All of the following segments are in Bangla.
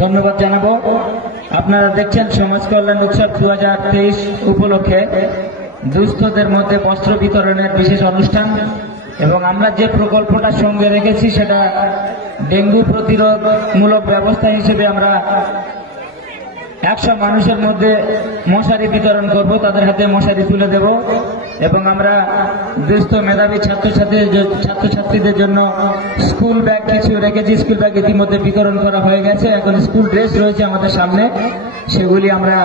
ধন্যবাদ জানাবো। আপনারা দেখছেন সমাজ কল্যাণ উৎসব 2023 উপলক্ষে দুস্থদের মধ্যে বস্ত্র বিতরণের বিশেষ অনুষ্ঠান এবং আমরা যে প্রকল্পটা সঙ্গে রেখেছি সেটা ডেঙ্গু প্রতিরোধমূলক ব্যবস্থা হিসেবে আমরা 100 মানুষের মধ্যে মশারি বিতরণ করব, তাদের হাতে মশারি তুলে দেব এবং আমরা দুস্থ মেধাবী ছাত্রছাত্রীদের জন্য স্কুল ব্যাগ কিছু রেখেছি। স্কুল ব্যাগ ইতিমধ্যে বিতরণ করা হয়ে গেছে। এখন স্কুল ড্রেস রয়েছে আমাদের সামনে, সেগুলি আমরা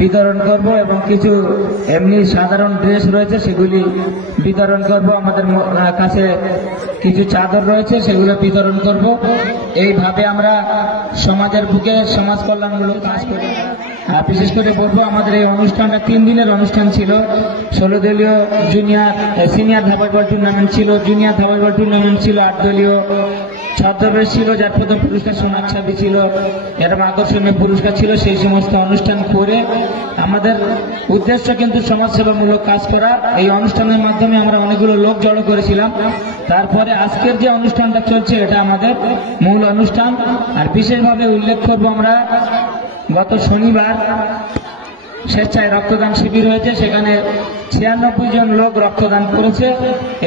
বিতরণ করব এবং কিছু এমনি সাধারণ ড্রেস রয়েছে সেগুলি বিতরণ করব। আমাদের কাছে কিছু চাদর রয়েছে সেগুলো বিতরণ করব। এইভাবে আমরা সমাজের বুকে সমাজ কল্যাণমূলক কাজ করি। বিশেষ করে বলবো, আমাদের এই অনুষ্ঠানটা 3 দিনের অনুষ্ঠান ছিল। 16 দলীয় সিনিয়র ধাবাই বল টুর্নামেন্ট ছিল, জুনিয়র ধাবাই বল টুর্নামেন্ট ছিল, 8 দলীয় ছদ্মবেশ ছিল, যার প্রথম পুরস্কার সোনার ছাবি ছিল, এরকম আকর্ষণীয় পুরস্কার ছিল। সেই সমস্ত অনুষ্ঠান করে আমাদের উদ্দেশ্য কিন্তু সমাজসেবামূলক কাজ করা। এই অনুষ্ঠানের মাধ্যমে আমরা অনেকগুলো লোক জড়ো করেছিলাম। তারপরে আজকের যে অনুষ্ঠানটা চলছে এটা আমাদের মূল অনুষ্ঠান। আর বিশেষভাবে উল্লেখ করব, আমরা গত শনিবার স্বেচ্ছায় রক্তদান শিবির হয়েছে, সেখানে 96 জন লোক রক্তদান করেছে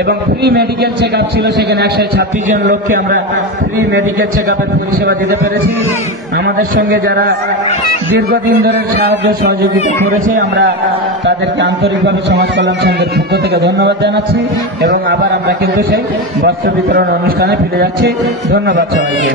এবং ফ্রি মেডিকেল চেক আপ ছিল, সেখানে 126 জন লোককে আমরা ফ্রি মেডিকেল চেক আপের পরিষেবা দিতে পেরেছি। আমাদের সঙ্গে যারা দীর্ঘদিন ধরে সাহায্য সহযোগিতা করেছে আমরা তাদেরকে আন্তরিকভাবে সমাজ কল্যাণ সংঘের পক্ষ থেকে ধন্যবাদ জানাচ্ছি এবং আবার আমরা কিন্তু সেই বস্ত্র বিতরণ অনুষ্ঠানে ফিরে যাচ্ছি। ধন্যবাদ সবাইকে।